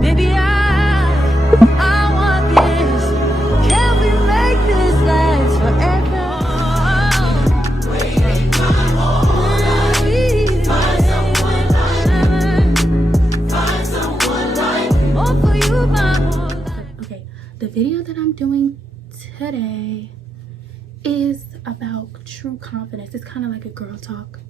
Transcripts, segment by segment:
Baby, I want this. Can we make this last forever? Waiting my whole life. Find someone like me. All for you, my whole life. Okay, the video that I'm doing today is about true confidence. It's kind of like a girl talk.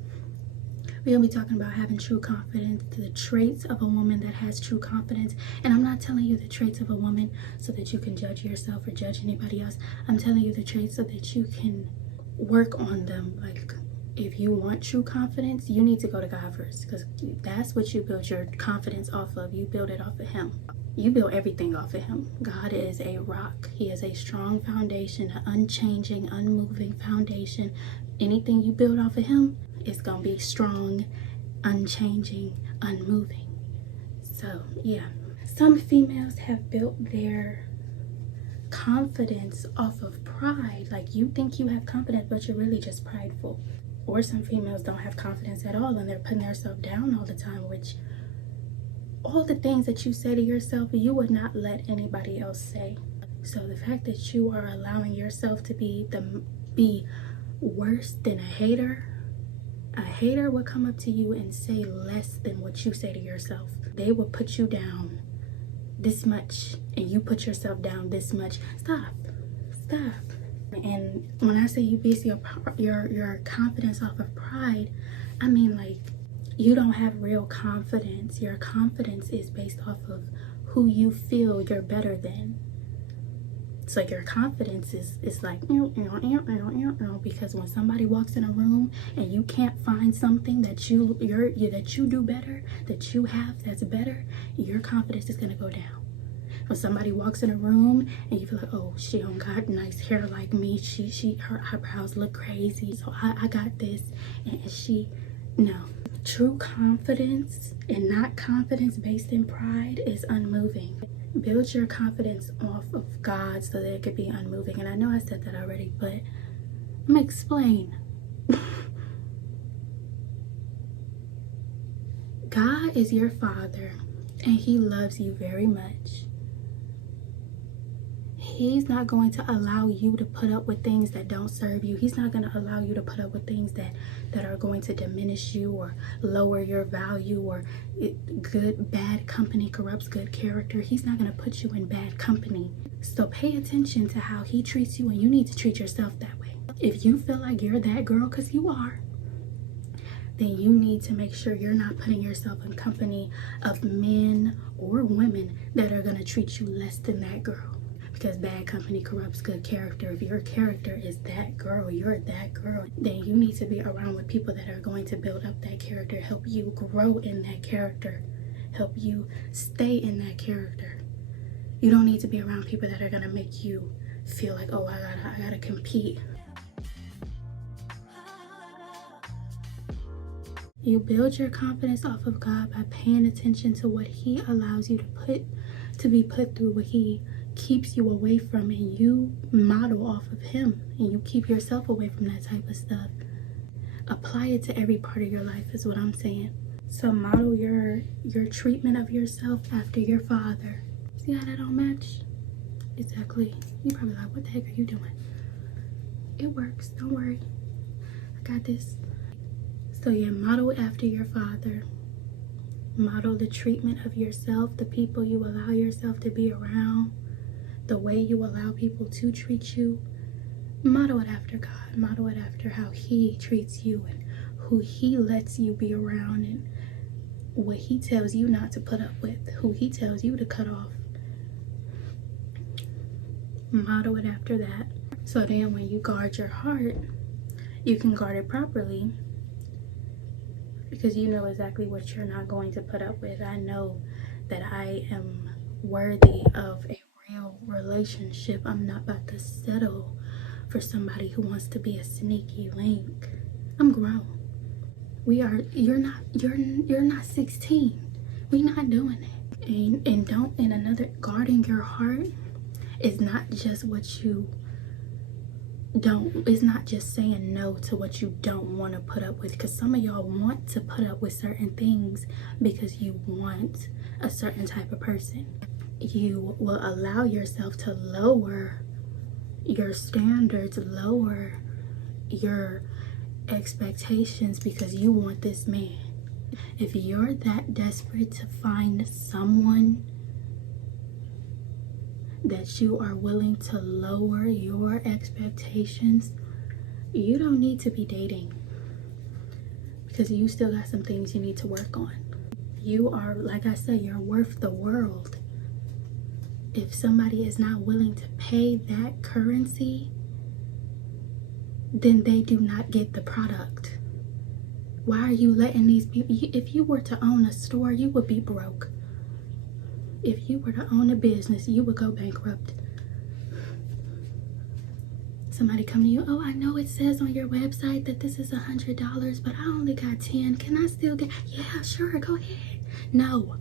We're gonna be talking about having true confidence, the traits of a woman that has true confidence. And I'm not telling you the traits of a woman so that you can judge yourself or judge anybody else. I'm telling you the traits so that you can work on them. Like, if you want true confidence, you need to go to God first, because that's what you build your confidence off of. You build it off of Him. You build everything off of Him. God is a rock. He is a strong foundation, an unchanging, unmoving foundation. Anything you build off of Him is gonna be strong, unchanging, unmoving. So yeah, some females have built their confidence off of pride. Like, you think you have confidence, but you're really just prideful. Or some females don't have confidence at all and they're putting themselves down all the time, which all the things that you say to yourself, you would not let anybody else say. So the fact that you are allowing yourself to be worse than a hater will come up to you and say less than what you say to yourself. They will put you down this much and you put yourself down this much. Stop. And when I say you base your confidence off of pride, I mean, like, you don't have real confidence. Your confidence is based off of who you feel you're better than. So your confidence is like, because when somebody walks in a room and you can't find something that you do better, that you have that's better, your confidence is gonna go down. When somebody walks in a room and you feel like, oh, she don't got nice hair like me, her eyebrows look crazy, so I got this, and no. True confidence and not confidence based in pride is unmoving. Build your confidence off of God so that it could be unmoving. And I know I said that already, but I'm gonna explain. God is your Father and He loves you very much. He's not going to allow you to put up with things that don't serve you. He's not going to allow you to put up with things that are going to diminish you or lower your value, or bad company corrupts good character. He's not going to put you in bad company. So pay attention to how He treats you, and you need to treat yourself that way. If you feel like you're that girl, because you are, then you need to make sure you're not putting yourself in company of men or women that are going to treat you less than that girl. Because bad company corrupts good character. If your character is that girl, you're that girl, then you need to be around with people that are going to build up that character, help you grow in that character, help you stay in that character. You don't need to be around people that are going to make you feel like, oh, I gotta compete. You build your confidence off of God by paying attention to what He allows you to be put through, what He keeps you away from, and you model off of Him, and you keep yourself away from that type of stuff. Apply it to every part of your life is what I'm saying. So model your treatment of yourself after your Father. See how that don't match? Exactly. You're probably like, what the heck are you doing? It works, don't worry, I got this. So yeah, model after your Father. Model the treatment of yourself, the people you allow yourself to be around, the way you allow people to treat you. Model it after God. Model it after how He treats you and who He lets you be around, and what He tells you not to put up with, who He tells you to cut off. Model it after that. So then when you guard your heart, you can guard it properly, because you know exactly what you're not going to put up with. I know that I am worthy of a real relationship. I'm not about to settle for somebody who wants to be a sneaky link. I'm grown. You're not 16. We're not doing it. Guarding your heart is not just what you it's not just saying no to what you don't want to put up with, because some of y'all want to put up with certain things because you want a certain type of person. You will allow yourself to lower your standards, lower your expectations because you want this man. If you're that desperate to find someone that you are willing to lower your expectations, you don't need to be dating, because you still got some things you need to work on. You are, like I said, you're worth the world. If somebody is not willing to pay that currency, then they do not get the product. Why are you letting these people? If you were to own a store, you would be broke. If you were to own a business, you would go bankrupt. Somebody come to you, oh, I know it says on your website that this is $100, but I only got 10. Can I still get? Yeah, sure, go ahead. No.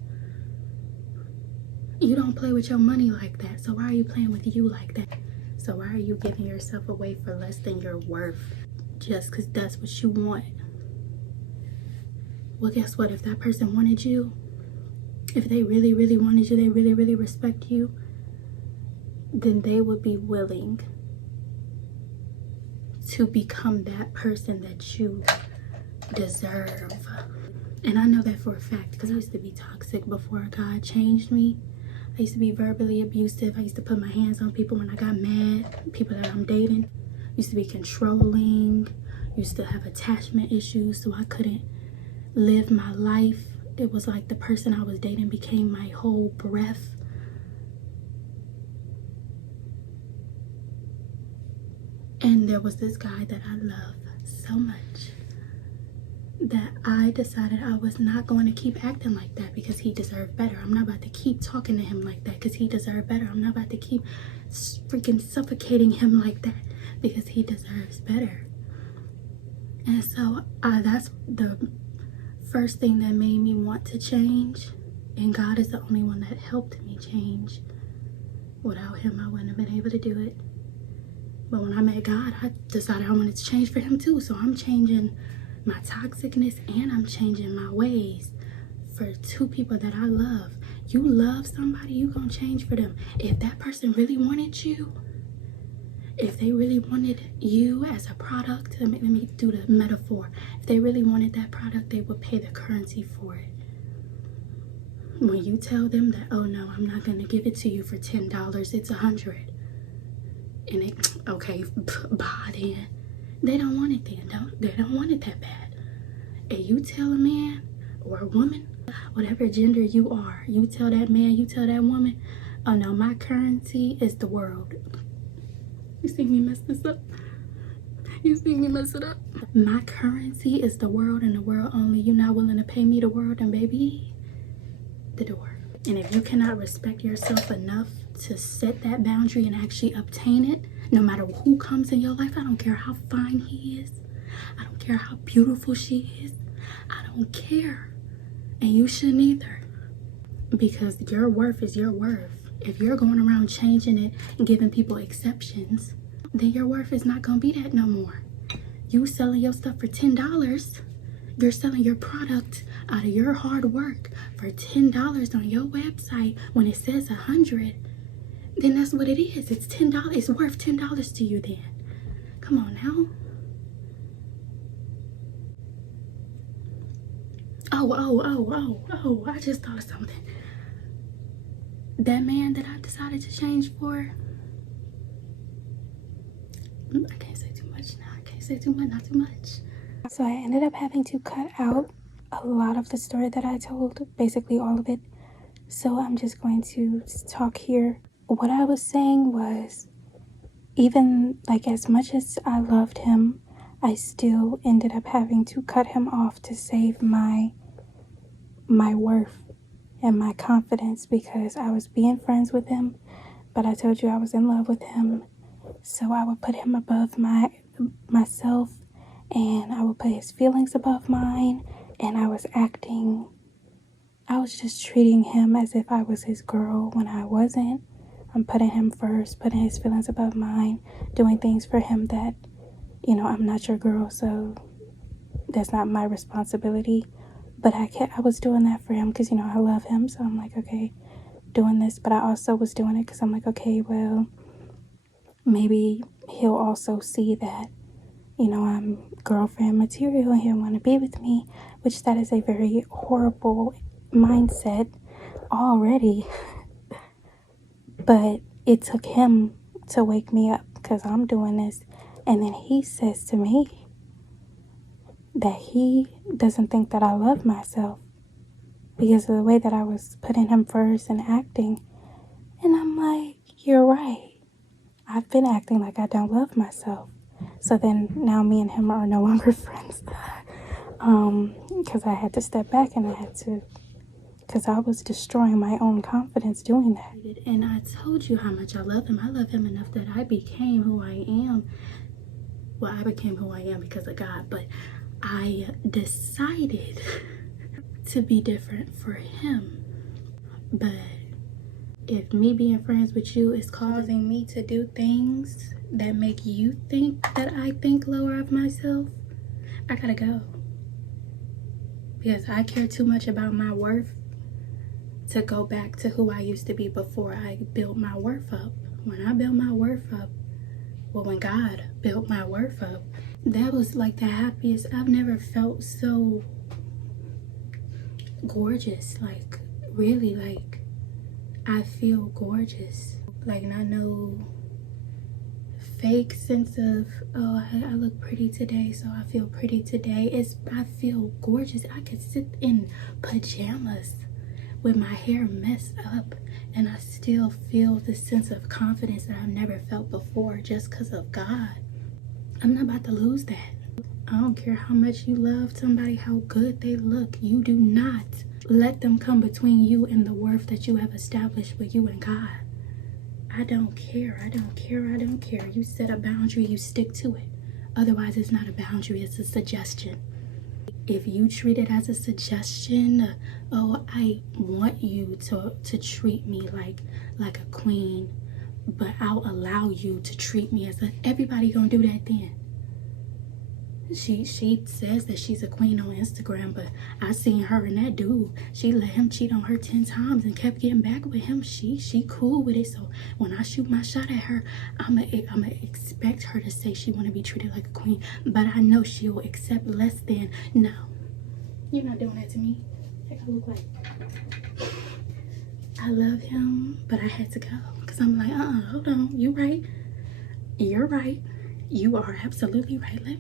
You don't play with your money like that. So why are you playing with you like that? So why are you giving yourself away for less than your worth just because that's what you want? Well, guess what? If that person wanted you, if they really, really wanted you, they really, really respect you, then they would be willing to become that person that you deserve. And I know that for a fact because I used to be toxic before God changed me. I used to be verbally abusive. I used to put my hands on people when I got mad, people that I'm dating. I used to be controlling. I used to have attachment issues, so I couldn't live my life. It was like the person I was dating became my whole breath. And there was this guy that I love so much that I decided I was not going to keep acting like that because he deserved better. I'm not about to keep talking to him like that because he deserved better. I'm not about to keep freaking suffocating him like that because he deserves better. And so that's the first thing that made me want to change. And God is the only one that helped me change. Without him, I wouldn't have been able to do it. But when I met God, I decided I wanted to change for him too. So I'm changing my toxicness and I'm changing my ways for two people that I love. You love somebody, you gonna change for them. If that person really wanted you, if they really wanted you as a product, let me do the metaphor. If they really wanted that product, they would pay the currency for it. When you tell them that, oh no, I'm not gonna give it to you for $10, it's $100. And they, okay, bye then. They don't want it then, they don't want it that bad. And you tell a man or a woman, whatever gender you are, you tell that man, you tell that woman, oh no, my currency is the world. You see me mess this up? You see me mess it up? My currency is the world and the world only. You're not willing to pay me the world, and baby, the door. And if you cannot respect yourself enough to set that boundary and actually obtain it, no matter who comes in your life, I don't care how fine he is, I don't care how beautiful she is, I don't care. And you shouldn't either, because your worth is your worth. If you're going around changing it and giving people exceptions, then your worth is not gonna be that no more. You selling your stuff for $10, you're selling your product out of your hard work for $10 on your website when it says $100, then that's what it is. It's $10. It's worth $10 to you then. Come on now. Oh, I just thought of something. That man that I decided to change for, I can't say too much now. I can't say too much, not too much. So I ended up having to cut out a lot of the story that I told, basically all of it. So I'm just going to talk here. What I was saying was, even like as much as I loved him, I still ended up having to cut him off to save my worth and my confidence, because I was being friends with him, but I told you I was in love with him. So I would put him above myself, and I would put his feelings above mine, and I was just treating him as if I was his girl when I wasn't. I'm putting him first, putting his feelings above mine, doing things for him that, I'm not your girl, so that's not my responsibility. But I was doing that for him because, I love him. So I'm like, okay, doing this. But I also was doing it because I'm like, okay, well, maybe he'll also see that, I'm girlfriend material and he'll want to be with me, which that is a very horrible mindset already. But it took him to wake me up because I'm doing this. And then he says to me that he doesn't think that I love myself because of the way that I was putting him first and acting. And I'm like, you're right. I've been acting like I don't love myself. So then now me and him are no longer friends. Because I had to step back and because I was destroying my own confidence doing that. And I told you how much I love him. I love him enough that I became who I am. Well, I became who I am because of God, but I decided to be different for him. But if me being friends with you is causing me to do things that make you think that I think lower of myself, I gotta go. Because I care too much about my worth to go back to who I used to be before I built my worth up. When I built my worth up, when God built my worth up, that was like the happiest. I've never felt so gorgeous. Like, really, like, I feel gorgeous. Like, not no fake sense of, oh, I look pretty today, so I feel pretty today. I feel gorgeous. I could sit in pajamas with my hair messed up and I still feel this sense of confidence that I've never felt before just because of God. I'm not about to lose that. I don't care how much you love somebody, how good they look. You do not let them come between you and the worth that you have established with you and God. I don't care. I don't care. I don't care. You set a boundary, you stick to it. Otherwise, it's not a boundary, it's a suggestion. If you treat it as a suggestion, oh, I want you to treat me like a queen, but I'll allow you to treat me as everybody gonna do that then. She says that she's a queen on Instagram, but I seen her and that dude. She let him cheat on her 10 times and kept getting back with him. She cool with it. So when I shoot my shot at her, I'ma expect her to say she want to be treated like a queen. But I know she'll accept less than. No, you're not doing that to me. Heck, I look like. I love him, but I had to go because I'm like, hold on. You right. You're right. You are absolutely right. Let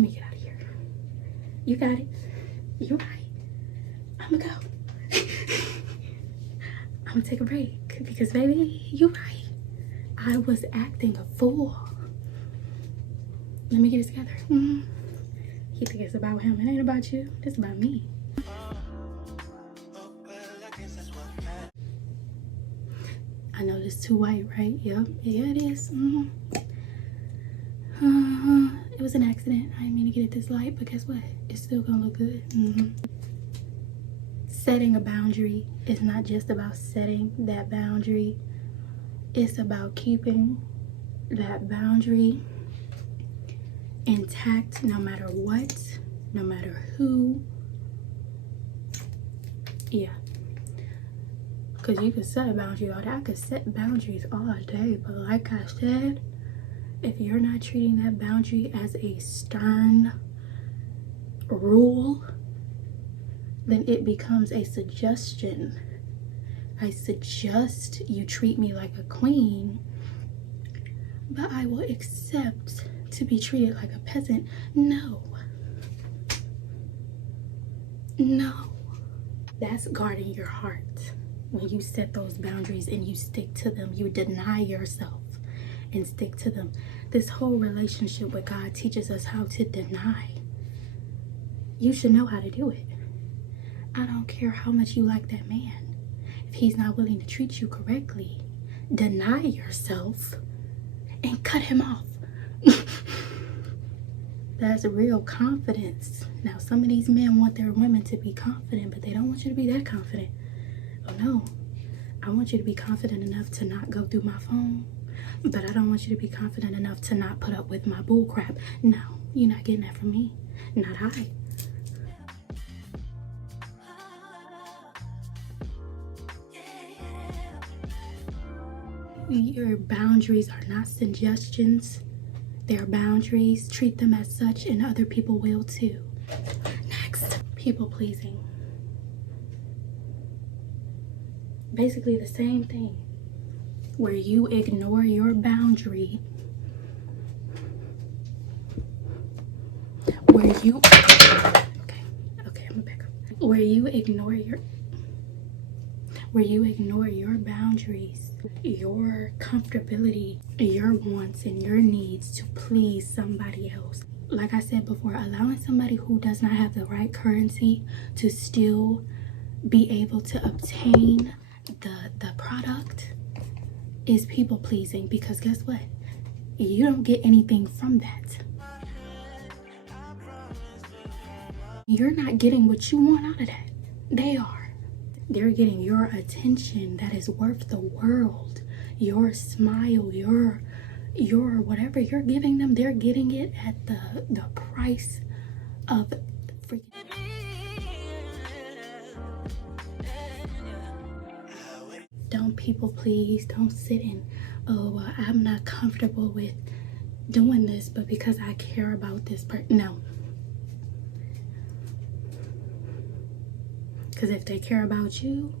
me get out of here. You got it. You're right. I'ma go. I'ma take a break because baby, you're right. I was acting a fool. Let me get it together. He think it's about him. It ain't about you. It's about me. I know this too white, right? Yep. Yeah, it is. It was an accident. I didn't mean to get it this light, but guess what? It's still gonna look good. Setting a boundary is not just about setting that boundary. It's about keeping that boundary intact no matter what, no matter who. Yeah. Because you could set a boundary all day. I could set boundaries all day, but like I said, if you're not treating that boundary as a stern rule, then it becomes a suggestion. I suggest you treat me like a queen, but I will accept to be treated like a peasant. No. No. That's guarding your heart. When you set those boundaries and you stick to them, you deny yourself and stick to them. This whole relationship with God teaches us how to deny. You should know how to do it. I don't care how much you like that man. If he's not willing to treat you correctly, deny yourself and cut him off. That's real confidence. Now, some of these men want their women to be confident, but they don't want you to be that confident. Oh no. I want you to be confident enough to not go through my phone, but I don't want you to be confident enough to not put up with my bull crap. No, you're not getting that from me. Not I. Your boundaries are not suggestions. They're boundaries. Treat them as such, and other people will too. Next, people pleasing. Basically the same thing, where you ignore your boundary, where you okay, I'm gonna back up. Where you ignore your boundaries, your comfortability, your wants and your needs to please somebody else. Like I said before, allowing somebody who does not have the right currency to still be able to obtain the product is people pleasing, because guess what? You don't get anything from that. You're not getting what you want out of that. They are. They're getting your attention that is worth the world. Your smile, your whatever you're giving them, they're getting it at the price of freaking. Don't people please. Don't sit in, oh, well, I'm not comfortable with doing this, but because I care about this person. No. Because if they care about you,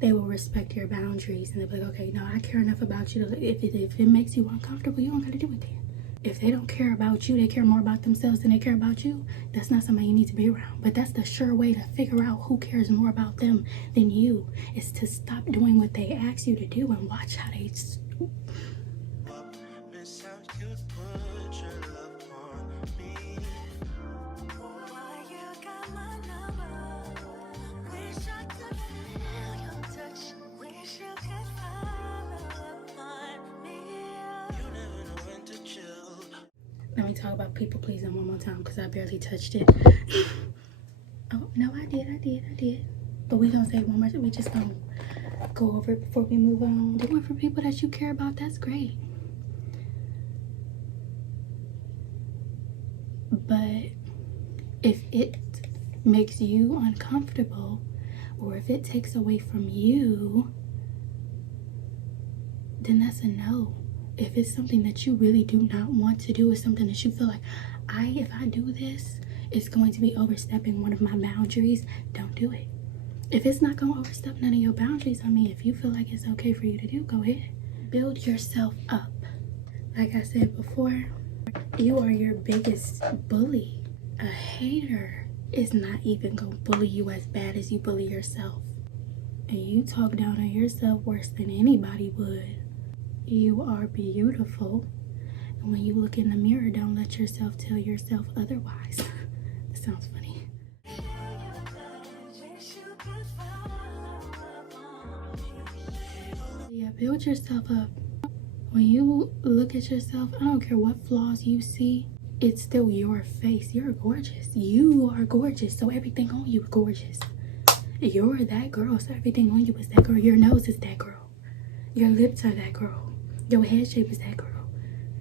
they will respect your boundaries, and they'll be like, okay, no, I care enough about you. If it makes you uncomfortable, you don't got to do it then. If they don't care about you, they care more about themselves than they care about you, that's not somebody you need to be around. But that's the sure way to figure out who cares more about them than you, is to stop doing what they ask you to do and watch how they Let me talk about people pleasing one more time, because I barely touched it. Oh, no, I did. But we gonna say one more, we just gonna go over it before we move on. Do it for people that you care about, that's great. But if it makes you uncomfortable, or if it takes away from you, then that's a no. If it's something that you really do not want to do, it's something that you feel like, if I do this, it's going to be overstepping one of my boundaries, don't do it. If it's not going to overstep none of your boundaries, I mean, if you feel like it's okay for you to do, go ahead. Build yourself up. Like I said before, you are your biggest bully. A hater is not even going to bully you as bad as you bully yourself. And you talk down on yourself worse than anybody would. You are beautiful. And when you look in the mirror, don't let yourself tell yourself otherwise. That sounds funny. Yeah, build yourself up. When you look at yourself, I don't care what flaws you see, it's still your face. You're gorgeous. You are gorgeous, so everything on you is gorgeous. You're that girl, so everything on you is that girl. Your nose is that girl. Your lips are that girl. Your head shape is that girl.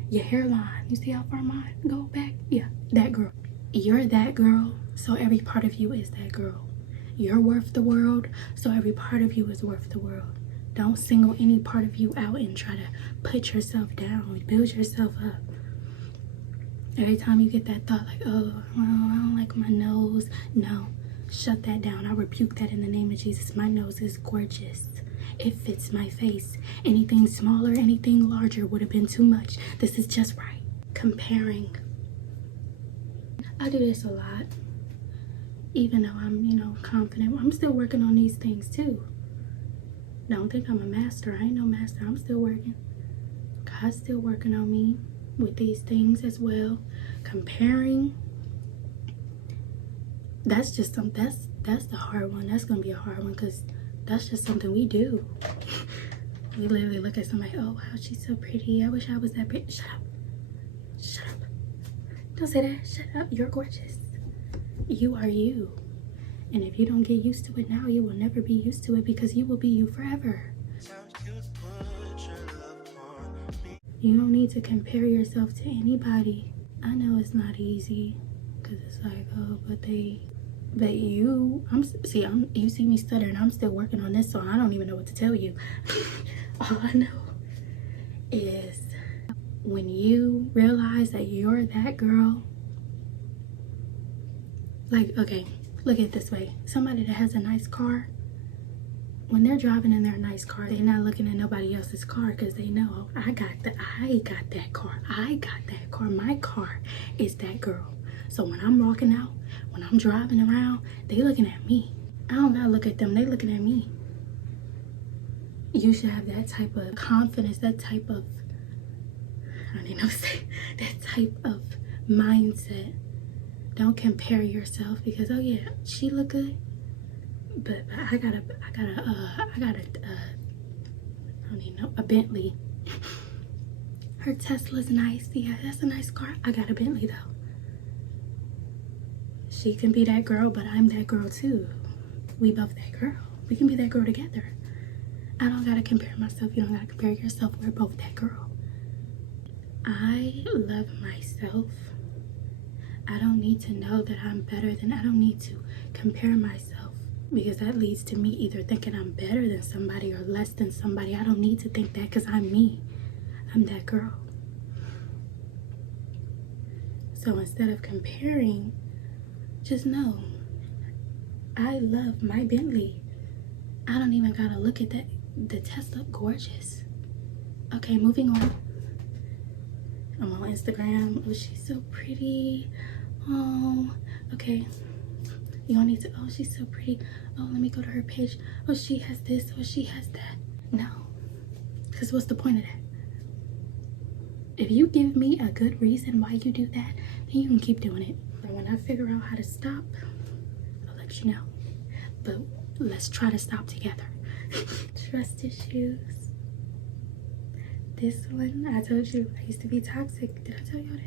Your hairline, you see how far mine go back? Yeah, that girl. You're that girl, so every part of you is that girl. You're worth the world, so every part of you is worth the world. Don't single any part of you out and try to put yourself down. Build yourself up. Every time you get that thought like, oh, well, I don't like my nose. No, shut that down. I rebuke that in the name of Jesus. My nose is gorgeous. It fits my face. Anything smaller, anything larger would have been too much. This is just right. Comparing. I do this a lot. Even though I'm, confident. I'm still working on these things too. Don't think I'm a master. I ain't no master. I'm still working. God's still working on me with these things as well. Comparing. That's just something. That's the hard one. That's gonna be a hard one, because that's just something we do. We literally look at somebody, oh wow, she's so pretty. I wish I was that pretty. Shut up. Shut up. Don't say that. Shut up. You're gorgeous. You are you. And if you don't get used to it now, you will never be used to it, because you will be you forever. You don't need to compare yourself to anybody. I know it's not easy because it's like, oh, but you, you see me stuttering. I'm still working on this, so I don't even know what to tell you. All I know is when you realize that you're that girl, like, okay, look at it this way. Somebody that has a nice car, when they're driving in their nice car, they're not looking at nobody else's car because they know, I got that car. My car is that girl. So when I'm walking out, when I'm driving around, they looking at me. I don't gotta look at them, they looking at me. You should have that type of confidence, that type of, I don't even know what to say, that type of mindset. Don't compare yourself because, oh yeah, she look good, but I got I don't even know, a Bentley. Her Tesla's nice. Yeah, that's a nice car. I got a Bentley though. She can be that girl, but I'm that girl too. We both that girl. We can be that girl together. I don't gotta compare myself. You don't gotta compare yourself. We're both that girl. I love myself. I don't need to know that I'm better than, I don't need to compare myself because that leads to me either thinking I'm better than somebody or less than somebody. I don't need to think that because I'm me. I'm that girl. So instead of comparing, just know I love my Bentley. I don't even gotta look at that. The Tesla, gorgeous. Okay, moving on. I'm on Instagram. Oh, she's so pretty. Oh, okay. You don't need to, oh, she's so pretty. Oh, let me go to her page. Oh, she has this. Oh, she has that. No. Because what's the point of that? If you give me a good reason why you do that, then you can keep doing it. But when I figure out how to stop, I'll let you know. But let's try to stop together. Trust issues. This one, I told you, I used to be toxic. Did I tell you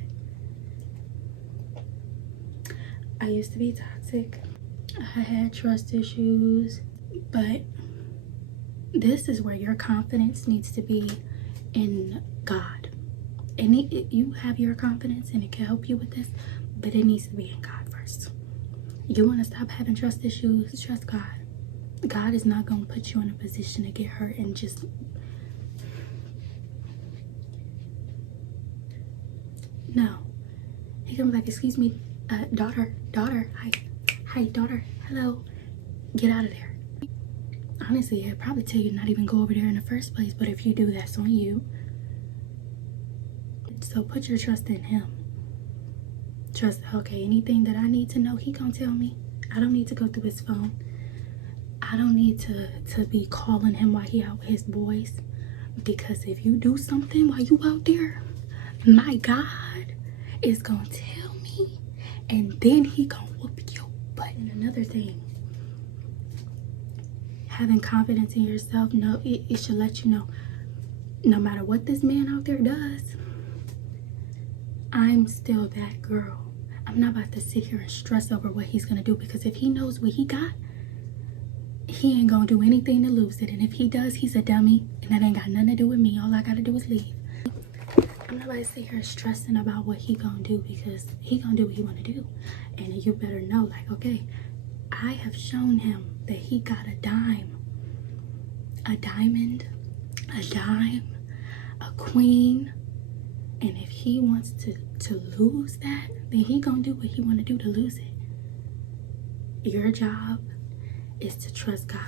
that? I used to be toxic. I had trust issues. But this is where your confidence needs to be in God. And you have your confidence and it can help you with this, but it needs to be in God first. You want to stop having trust issues, trust God. God is not going to put you in a position to get hurt and just... No. He comes like, excuse me, daughter, hi, daughter, hello, get out of there. Honestly, I'd probably tell you not even go over there in the first place, but if you do, that's on you. So put your trust in him. Trust, okay, anything that I need to know, he gonna tell me. I don't need to go through his phone. I don't need to be calling him while he out with his boys. Because if you do something while you out there, my God is gonna tell me, and then he gonna whoop your butt. And another thing, having confidence in yourself, no, it should let you know, no matter what this man out there does, I'm still that girl. I'm not about to sit here and stress over what he's gonna do, because if he knows what he got, he ain't gonna do anything to lose it. And if he does, he's a dummy, and that ain't got nothing to do with me. All I gotta do is leave. I'm not about to sit here stressing about what he gonna do, because he gonna do what he wanna do. And you better know, like, okay, I have shown him that he got a dime, a diamond, a dime, a queen. And if he wants to lose that, then he gonna do what he wanna do to lose it. Your job is to trust God.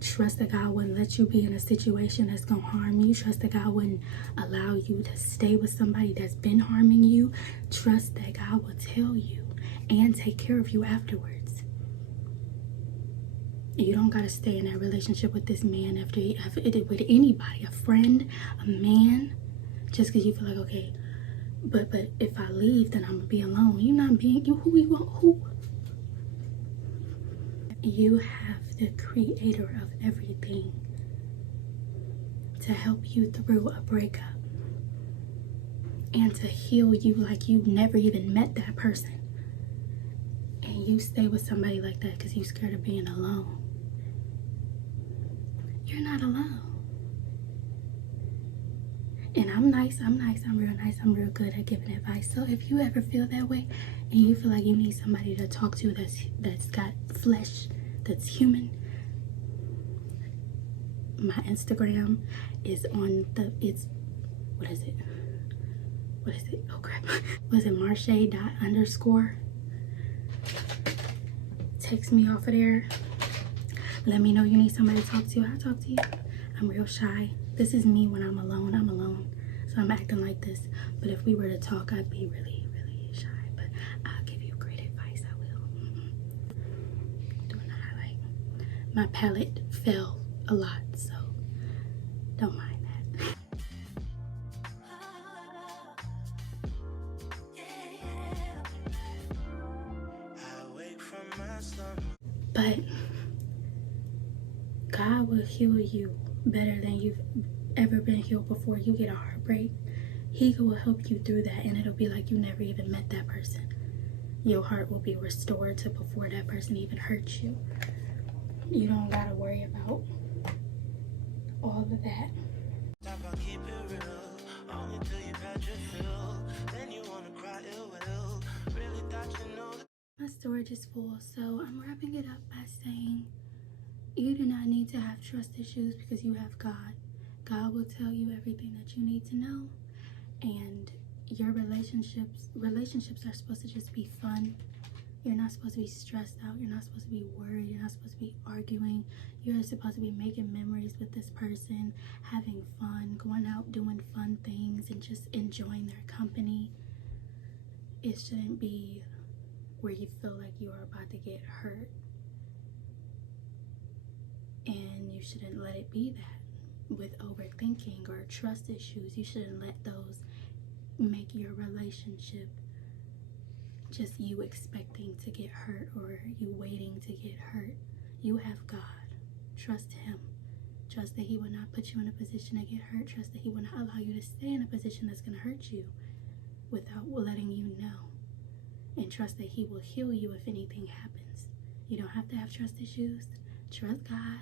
Trust that God wouldn't let you be in a situation that's gonna harm you. Trust that God wouldn't allow you to stay with somebody that's been harming you. Trust that God will tell you and take care of you afterwards. You don't gotta stay in that relationship with this man after with anybody, a friend, a man, just because you feel like, okay, but if I leave, then I'm gonna be alone. You're not being who? You have the creator of everything to help you through a breakup and to heal you like you never even met that person. And you stay with somebody like that because you're scared of being alone. You're not alone. And I'm nice, I'm real nice, I'm real good at giving advice. So if you ever feel that way and you feel like you need somebody to talk to that's got flesh, that's human, my Instagram is on the, what is it? Oh crap. Was it Marche._? Text me off of there. Let me know you need somebody to talk to. I'll talk to you. I'm real shy. This is me when I'm alone. So I'm acting like this. But if we were to talk, I'd be really, really shy. But I'll give you great advice. I will. Doing the highlight. My palette fell a lot, so don't mind that. But God will heal you better than you've ever been healed before. You get a heartbreak, He will help you through that, and it'll be like you never even met that person. Your heart will be restored to before that person even hurt you. You don't gotta worry about all of that. My storage is full, so I'm wrapping it up by saying you do not need to have trust issues because you have God. God will tell you everything that you need to know, and your relationships are supposed to just be fun. You're not supposed to be stressed out. You're not supposed to be worried. You're not supposed to be arguing. You're supposed to be making memories with this person, having fun, going out doing fun things, and just enjoying their company. It shouldn't be where you feel like you are about to get hurt, and you shouldn't let it be that. With overthinking or trust issues, you shouldn't let those make your relationship just you expecting to get hurt or you waiting to get hurt. You have God. Trust Him. Trust that He will not put you in a position to get hurt. Trust that He will not allow you to stay in a position that's going to hurt you without letting you know. And trust that He will heal you if anything happens. You don't have to have trust issues. Trust God.